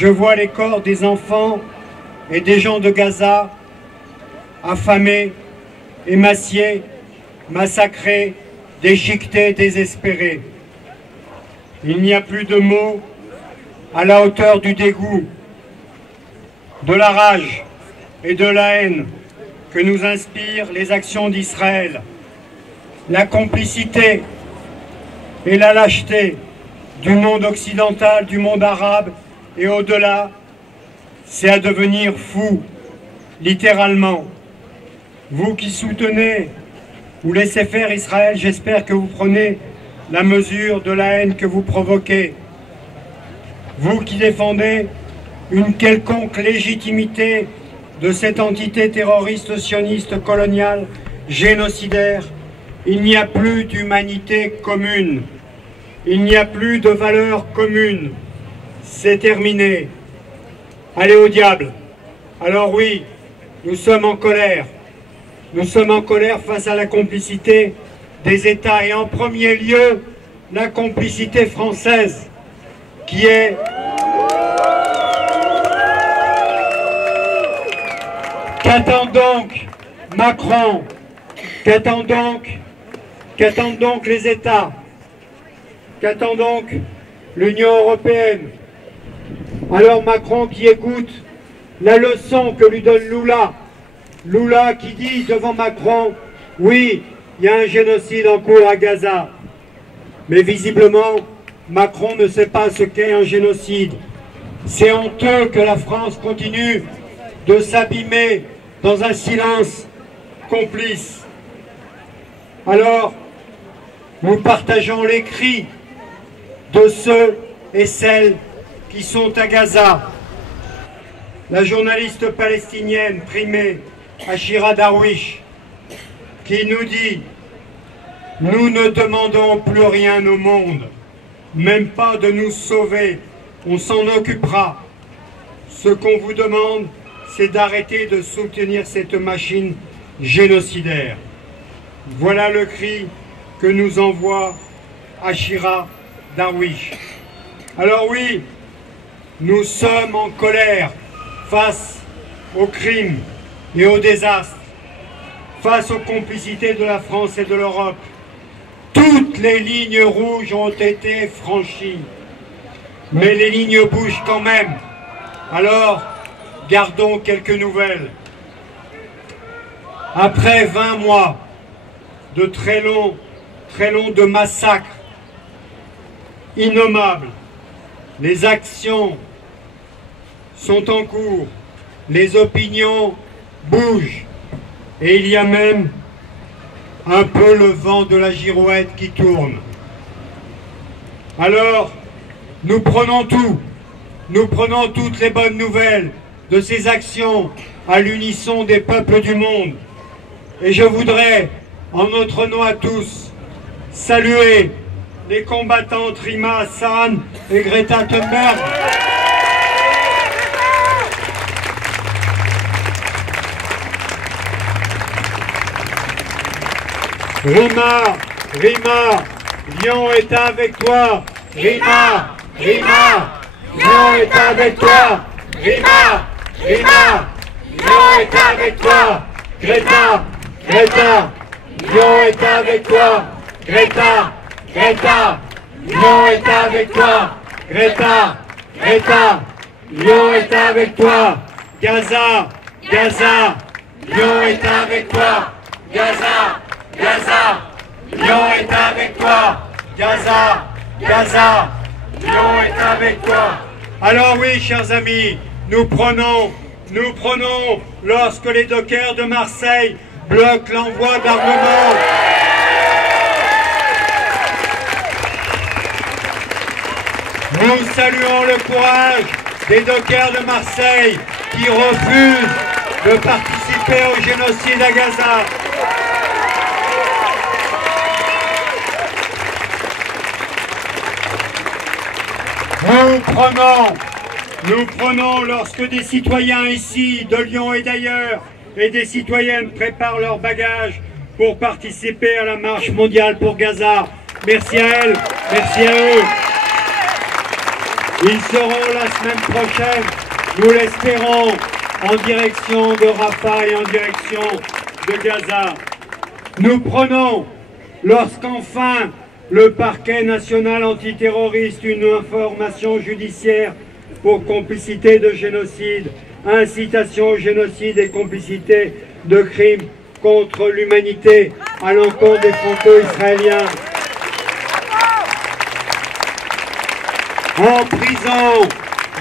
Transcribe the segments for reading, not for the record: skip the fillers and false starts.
je vois les corps des enfants et des gens de Gaza affamés, émaciés, massacrés, déchiquetés, désespérés. Il n'y a plus de mots à la hauteur du dégoût, de la rage et de la haine que nous inspirent les actions d'Israël. La complicité et la lâcheté du monde occidental, du monde arabe et au-delà, c'est à devenir fou, littéralement. Vous qui soutenez ou laissez faire Israël, j'espère que vous prenez la mesure de la haine que vous provoquez. Vous qui défendez une quelconque légitimité de cette entité terroriste sioniste coloniale génocidaire, il n'y a plus d'humanité commune, il n'y a plus de valeurs communes, c'est terminé. Allez au diable. Alors oui, nous sommes en colère. Nous sommes en colère face à la complicité des États et en premier lieu la complicité française qui est qu'attend donc Macron, qu'attendent donc les États, qu'attend donc l'Union européenne. Alors Macron qui écoute la leçon que lui donne Lula, Lula qui dit devant Macron, oui, il y a un génocide en cours à Gaza. Mais visiblement, Macron ne sait pas ce qu'est un génocide. C'est honteux que la France continue de s'abîmer dans un silence complice. Alors, nous partageons les cris de ceux et celles qui sont à Gaza. La journaliste palestinienne primée Ashira Darwish qui nous dit « Nous ne demandons plus rien au monde, même pas de nous sauver, on s'en occupera. Ce qu'on vous demande, c'est d'arrêter de soutenir cette machine génocidaire. » Voilà le cri que nous envoie Ashira Darwish. Alors oui, nous sommes en colère face aux crimes et aux désastres, face aux complicités de la France et de l'Europe. Toutes les lignes rouges ont été franchies, mais les lignes bougent quand même. Alors, gardons quelques nouvelles. Après 20 mois de très longs de massacres innommables, les actions sont en cours, les opinions bougent, et il y a même un peu le vent de la girouette qui tourne. Alors, nous prenons tout, nous prenons toutes les bonnes nouvelles de ces actions à l'unisson des peuples du monde. Et je voudrais, en notre nom à tous, saluer les combattantes Rima Hassan et Greta Thunberg. Rima, Lyon est avec toi. Rima, Lyon est avec toi. Rima, Lyon est avec toi. Greta, Lyon est avec toi. Greta, Lyon est avec toi. Greta, Lyon est avec toi. Gaza, Lyon est avec toi. Gaza, Lyon est avec toi. Gaza, Lyon est avec toi. Alors oui, chers amis, nous prenons, lorsque les dockers de Marseille bloquent l'envoi d'armement, nous saluons le courage des dockers de Marseille qui refusent de participer au génocide à Gaza. Nous prenons lorsque des citoyens ici, de Lyon et d'ailleurs, et des citoyennes préparent leurs bagages pour participer à la marche mondiale pour Gaza. Merci à elles, merci à eux. Ils seront la semaine prochaine, nous l'espérons, en direction de Rafah et en direction de Gaza. Nous prenons, lorsqu'enfin le parquet national antiterroriste, une information judiciaire pour complicité de génocide, incitation au génocide et complicité de crimes contre l'humanité à l'encontre des franco-israéliens. En prison,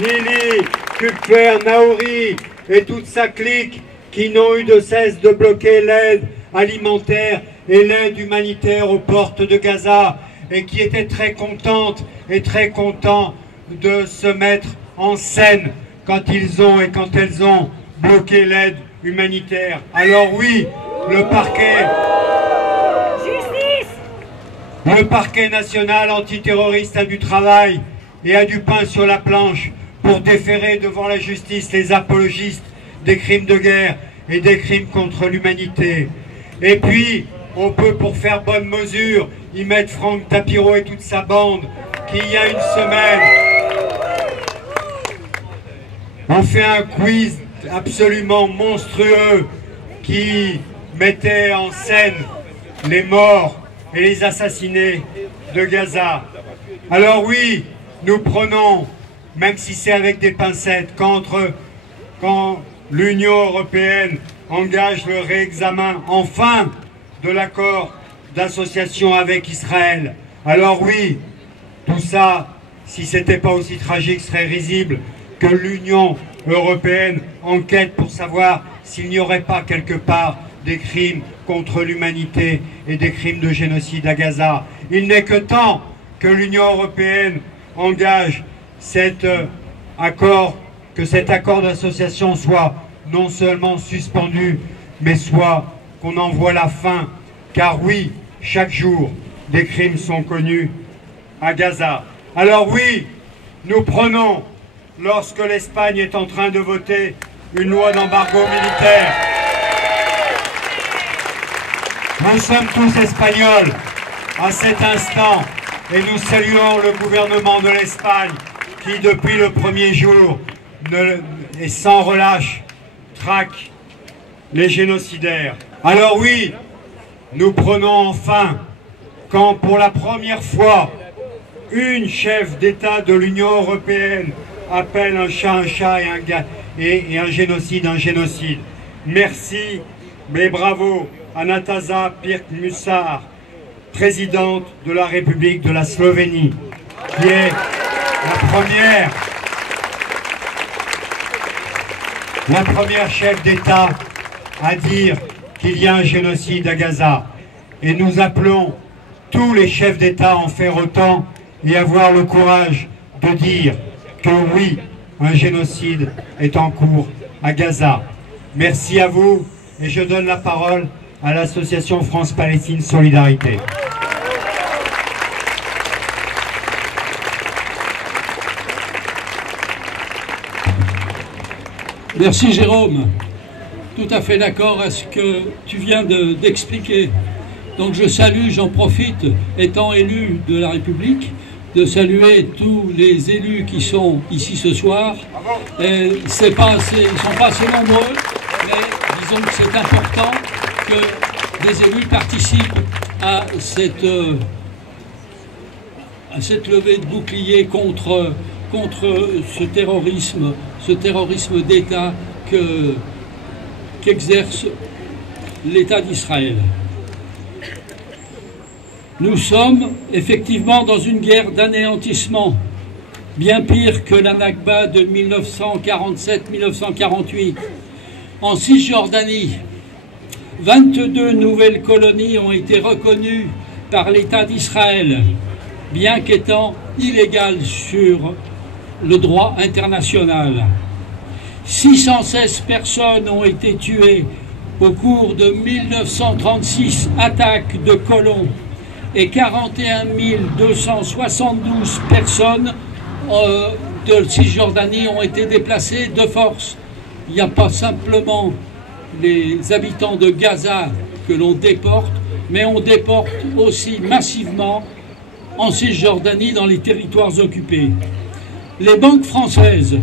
Nili, Kupfer, Naouri et toute sa clique qui n'ont eu de cesse de bloquer l'aide alimentaire et l'aide humanitaire aux portes de Gaza et qui étaient très contentes et très contents de se mettre en scène quand ils ont et quand elles ont bloqué l'aide humanitaire. Alors oui, le parquet national antiterroriste a du travail et a du pain sur la planche pour déférer devant la justice les apologistes des crimes de guerre et des crimes contre l'humanité. Et puis, on peut, pour faire bonne mesure, y mettre Franck Tapiro et toute sa bande, qui, il y a une semaine, ont fait un quiz absolument monstrueux qui mettait en scène les morts et les assassinés de Gaza. Alors oui, nous prenons, même si c'est avec des pincettes, quand l'Union européenne engage le réexamen, enfin, de l'accord d'association avec Israël. Alors oui, tout ça, si ce n'était pas aussi tragique, serait risible que l'Union européenne enquête pour savoir s'il n'y aurait pas quelque part des crimes contre l'humanité et des crimes de génocide à Gaza. Il n'est que temps que l'Union européenne engage cet accord, que cet accord d'association soit non seulement suspendu, mais soit qu'on en voit la fin. Car oui, chaque jour, des crimes sont connus à Gaza. Alors oui, nous prenons, lorsque l'Espagne est en train de voter une loi d'embargo militaire, nous sommes tous espagnols à cet instant et nous saluons le gouvernement de l'Espagne qui, depuis le premier jour et sans relâche, traque les génocidaires. Alors oui, nous prenons enfin, quand pour la première fois, une chef d'État de l'Union européenne appelle un chat et un génocide un génocide. Merci, mais bravo à Nataša Pirc-Musar, présidente de la République de la Slovénie, qui est la première chef d'État à dire qu'il y a un génocide à Gaza. Et nous appelons tous les chefs d'État à en faire autant et avoir le courage de dire que oui, un génocide est en cours à Gaza. Merci à vous et je donne la parole à l'association France-Palestine Solidarité. Merci Jérôme, tout à fait d'accord à ce que tu viens d'expliquer. Donc je salue, j'en profite, étant élu de la République, de saluer tous les élus qui sont ici ce soir. Ils ne sont pas assez nombreux, mais disons que c'est important que les élus participent à cette levée de bouclier contre ce terrorisme d'État qu'exerce l'État d'Israël. Nous sommes effectivement dans une guerre d'anéantissement, bien pire que la Nakba de 1947-1948. En Cisjordanie, 22 nouvelles colonies ont été reconnues par l'État d'Israël, bien qu'étant illégales sur le droit international. 616 personnes ont été tuées au cours de 1936 attaques de colons et 41 272 personnes de Cisjordanie ont été déplacées de force. Il n'y a pas simplement les habitants de Gaza que l'on déporte, mais on déporte aussi massivement en Cisjordanie dans les territoires occupés. les banques françaises,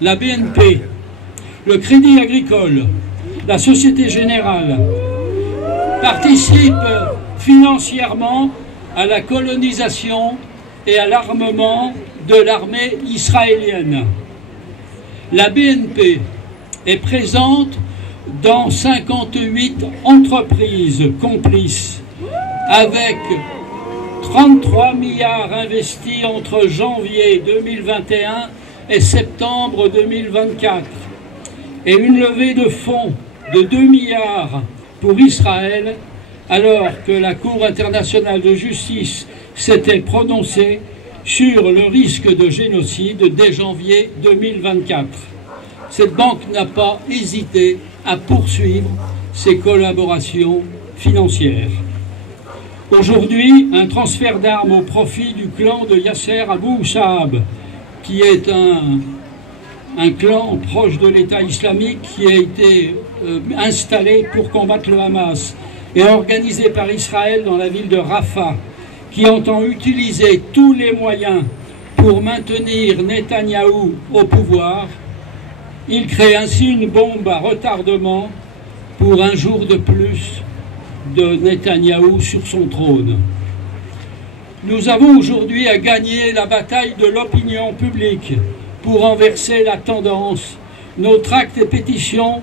la BNP, le Crédit Agricole, la Société Générale, participent financièrement à la colonisation et à l'armement de l'armée israélienne. La BNP est présente dans 58 entreprises complices, avec 33 milliards investis entre janvier 2021 et septembre 2024, et une levée de fonds de 2 milliards pour Israël, alors que la Cour internationale de justice s'était prononcée sur le risque de génocide dès janvier 2024. Cette banque n'a pas hésité à poursuivre ses collaborations financières. Aujourd'hui, un transfert d'armes au profit du clan de Yasser Abou Saab, qui est un clan proche de l'État islamique qui a été installé pour combattre le Hamas et organisé par Israël dans la ville de Rafah, qui entend utiliser tous les moyens pour maintenir Netanyahou au pouvoir. Il crée ainsi une bombe à retardement pour un jour de plus de Netanyahou sur son trône. Nous avons aujourd'hui à gagner la bataille de l'opinion publique pour renverser la tendance. Nos tracts et pétitions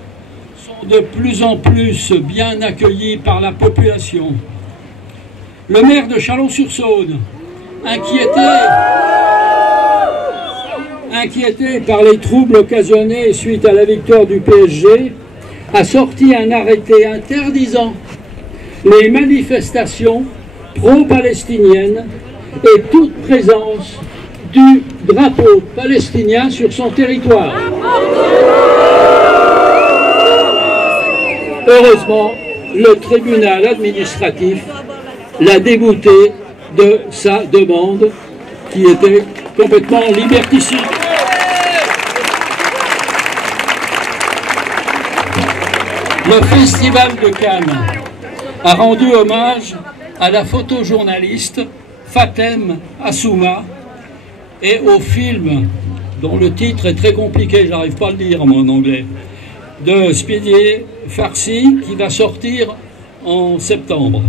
sont de plus en plus bien accueillis par la population. Le maire de Chalon-sur-Saône, inquiété par les troubles occasionnés suite à la victoire du PSG, a sorti un arrêté interdisant les manifestations pro-palestiniennes et toute présence du drapeau palestinien sur son territoire. Heureusement, le tribunal administratif l'a débouté de sa demande qui était complètement liberticide. Le Festival de Cannes a rendu hommage à la photojournaliste Fatem Assouma et au film dont le titre est très compliqué, j'arrive pas à le dire en anglais, de Speedy Farsi qui va sortir en septembre.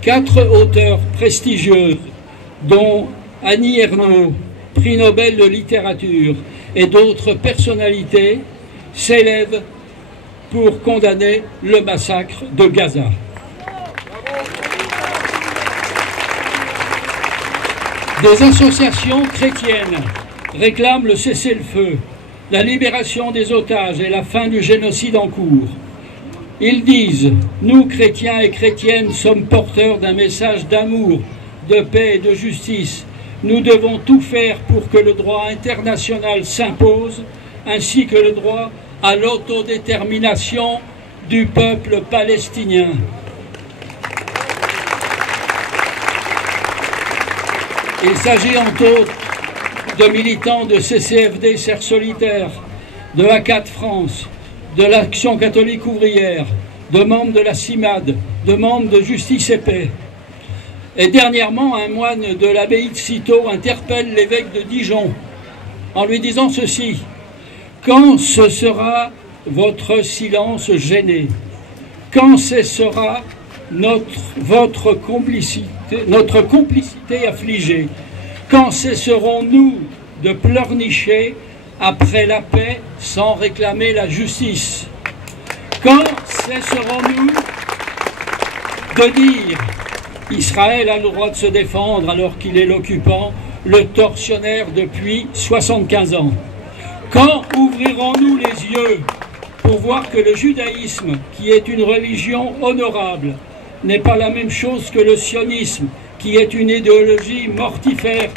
4 auteurs prestigieuses, dont Annie Ernaux, prix Nobel de littérature, et d'autres personnalités s'élèvent pour condamner le massacre de Gaza. Des associations chrétiennes réclament le cessez-le-feu, la libération des otages et la fin du génocide en cours. Ils disent « Nous, chrétiens et chrétiennes, sommes porteurs d'un message d'amour, de paix et de justice. Nous devons tout faire pour que le droit international s'impose, ainsi que le droit à l'autodétermination du peuple palestinien. » Il s'agit entre autres de militants de CCFD Serre Solitaire, de ACAT France, de l'Action catholique ouvrière, de membres de la CIMAD, de membres de Justice et Paix. Et dernièrement, un moine de l'abbaye de Cîteaux interpelle l'évêque de Dijon en lui disant ceci: « Quand ce sera votre silence gêné? Quand cessera notre complicité affligée? Quand cesserons-nous de pleurnicher après la paix sans réclamer la justice? Quand cesserons-nous de dire Israël a le droit de se défendre alors qu'il est l'occupant, le tortionnaire depuis 75 ans? Quand ouvrirons-nous les yeux pour voir que le judaïsme, qui est une religion honorable, n'est pas la même chose que le sionisme, qui est une idéologie mortifère,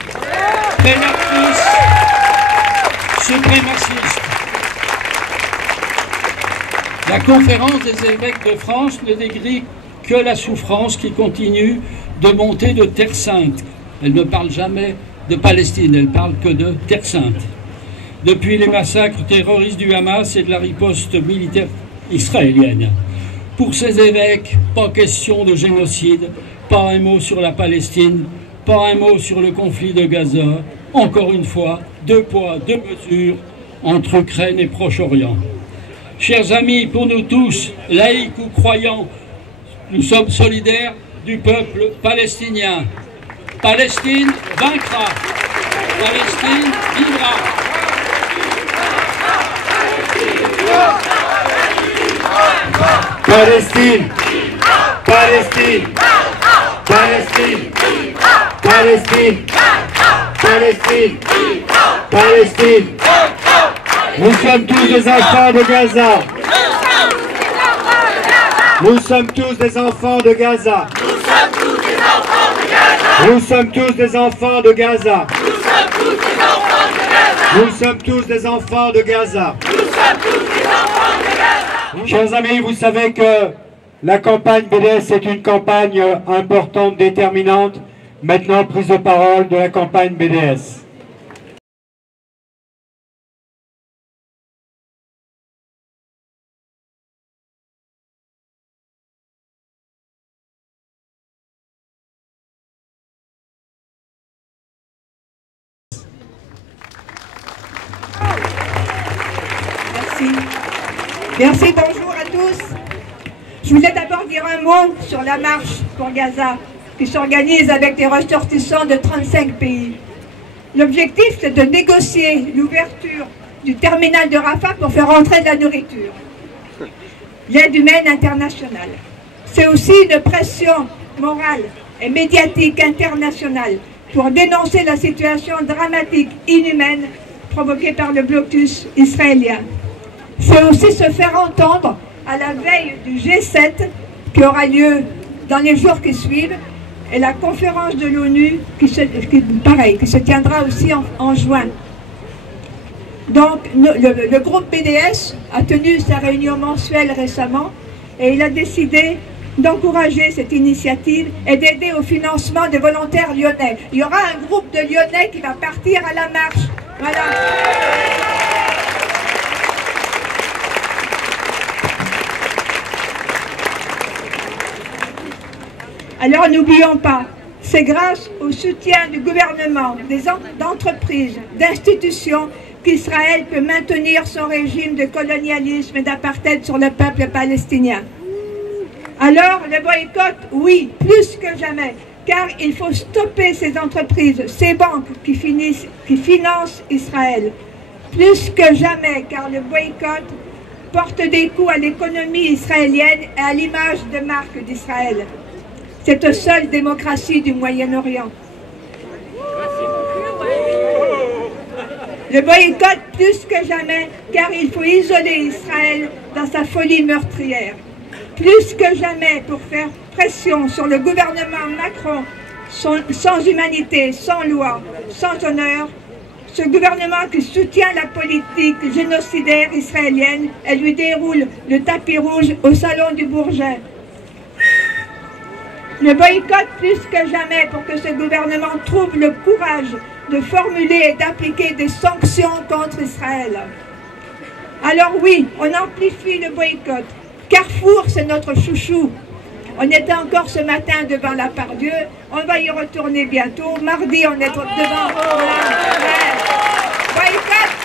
prédatrice, suprémaciste? La conférence des évêques de France ne décrit que la souffrance qui continue de monter de Terre Sainte. Elle ne parle jamais de Palestine, elle parle que de Terre Sainte. Depuis les massacres terroristes du Hamas et de la riposte militaire israélienne. Pour ces évêques, pas question de génocide, pas un mot sur la Palestine, pas un mot sur le conflit de Gaza, encore une fois, deux poids, deux mesures entre Ukraine et Proche-Orient. Chers amis, pour nous tous, laïcs ou croyants, nous sommes solidaires du peuple palestinien. Palestine vaincra. Palestine vivra. Palestine, Palestine, Palestine, Palestine, Palestine, Palestine. Nous sommes tous des enfants de Gaza. Nous sommes tous des enfants de Gaza. Nous sommes tous des enfants de Gaza. Nous sommes tous des enfants de Gaza. Chers amis, vous savez que la campagne BDS est une campagne importante, déterminante. Maintenant, prise de parole de la campagne BDS. Merci, bonjour à tous. Je voulais d'abord dire un mot sur la marche pour Gaza qui s'organise avec des ressortissants de 35 pays. L'objectif, c'est de négocier l'ouverture du terminal de Rafah pour faire entrer de la nourriture. L'aide humaine internationale. C'est aussi une pression morale et médiatique internationale pour dénoncer la situation dramatique, inhumaine, provoquée par le blocus israélien. C'est aussi se faire entendre à la veille du G7 qui aura lieu dans les jours qui suivent et la conférence de l'ONU qui se tiendra aussi en juin. Donc le groupe BDS a tenu sa réunion mensuelle récemment et il a décidé d'encourager cette initiative et d'aider au financement des volontaires lyonnais. Il y aura un groupe de Lyonnais qui va partir à la marche. Voilà. Alors n'oublions pas, c'est grâce au soutien du gouvernement, des entreprises, d'institutions qu'Israël peut maintenir son régime de colonialisme et d'apartheid sur le peuple palestinien. Alors le boycott, oui, plus que jamais, car il faut stopper ces entreprises, ces banques qui financent Israël. Plus que jamais, car le boycott porte des coups à l'économie israélienne et à l'image de marque d'Israël. Cette seule démocratie du Moyen-Orient. Le boycott plus que jamais, car il faut isoler Israël dans sa folie meurtrière. Plus que jamais pour faire pression sur le gouvernement Macron, sans humanité, sans loi, sans honneur, ce gouvernement qui soutient la politique génocidaire israélienne et lui déroule le tapis rouge au salon du Bourget. Le boycott plus que jamais pour que ce gouvernement trouve le courage de formuler et d'appliquer des sanctions contre Israël. Alors oui, on amplifie le boycott. Carrefour, c'est notre chouchou. On était encore ce matin devant la Pardieu, on va y retourner bientôt. Mardi, on est devant la boycott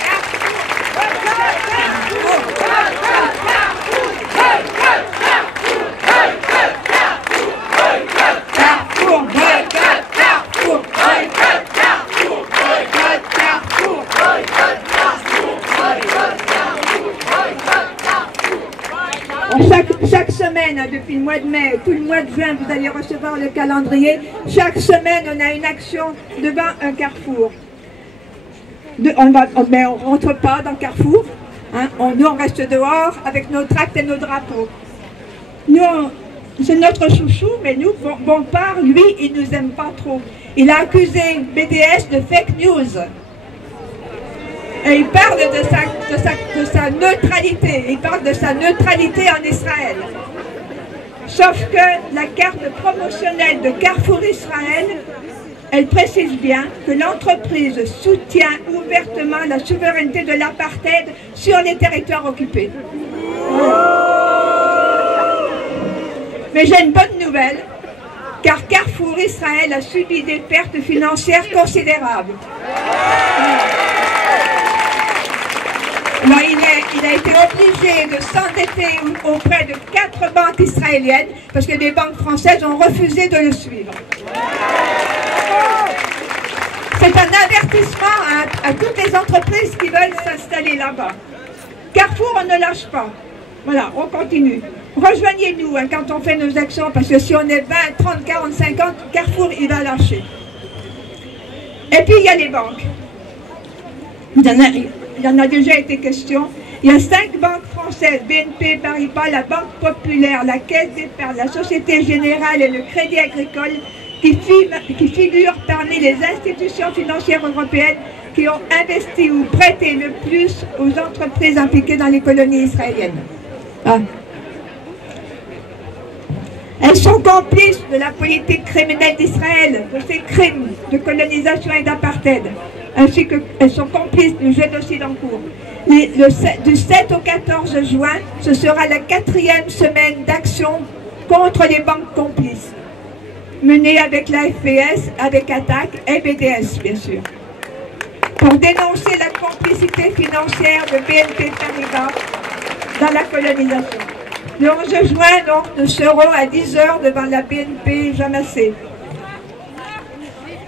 Chaque semaine, depuis le mois de mai, tout le mois de juin, vous allez recevoir le calendrier. Chaque semaine, on a une action devant un carrefour. Mais on ne rentre pas dans le carrefour. Hein, nous, on reste dehors avec nos tracts et nos drapeaux. Nous, c'est notre chouchou, mais nous, Bompard, lui, il ne nous aime pas trop. Il a accusé BDS de fake news. Et il parle de sa neutralité. Il parle de sa neutralité en Israël. Sauf que la carte promotionnelle de Carrefour Israël, elle précise bien que l'entreprise soutient ouvertement la souveraineté de l'apartheid sur les territoires occupés. Mais j'ai une bonne nouvelle, car Carrefour Israël a subi des pertes financières considérables. il a été obligé de s'endetter auprès de 4 banques israéliennes parce que les banques françaises ont refusé de le suivre. C'est un avertissement à toutes les entreprises qui veulent s'installer là-bas. Carrefour, on ne lâche pas. Voilà, on continue. Rejoignez-nous quand on fait nos actions, parce que si on est 20, 30, 40, 50, Carrefour, il va lâcher. Et puis, il y a les banques. Il y en a déjà été question. Il y a 5 banques françaises, BNP Paribas, la Banque Populaire, la Caisse d'Épargne, la Société Générale et le Crédit Agricole qui figurent parmi les institutions financières européennes qui ont investi ou prêté le plus aux entreprises impliquées dans les colonies israéliennes. Ah. Elles sont complices de la politique criminelle d'Israël, de ses crimes de colonisation et d'apartheid, ainsi qu'elles sont complices du génocide en cours. Du 7 au 14 juin, ce sera la 4e semaine d'action contre les banques complices, menée avec la FPS, avec Attac et BDS, bien sûr, pour dénoncer la complicité financière de BNP Paribas dans la colonisation. Le 11 juin, donc, nous serons à 10 h devant la BNP Jamassé.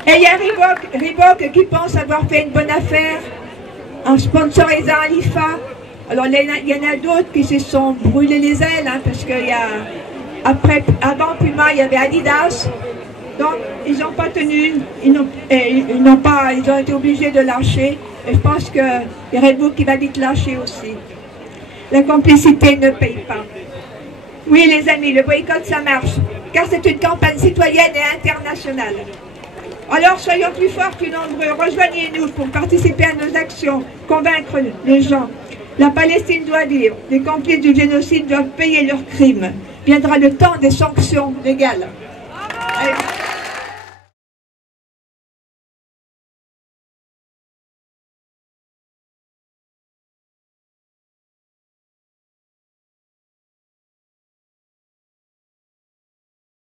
Et il y a Reebok qui pense avoir fait une bonne affaire en sponsorisant l'IFA. Alors, il y en a d'autres qui se sont brûlés les ailes, hein, parce qu'il y a... avant Puma, il y avait Adidas. Donc, ils n'ont pas tenu, ils ont été obligés de lâcher. Et je pense que Red Bull qui va vite lâcher aussi. La complicité ne paye pas. Oui, les amis, le boycott, ça marche, car c'est une campagne citoyenne et internationale. Alors, soyons plus forts, plus nombreux. Rejoignez-nous pour participer à nos actions, convaincre les gens. La Palestine doit vivre. Les complices du génocide doivent payer leurs crimes. Viendra le temps des sanctions légales. Allez.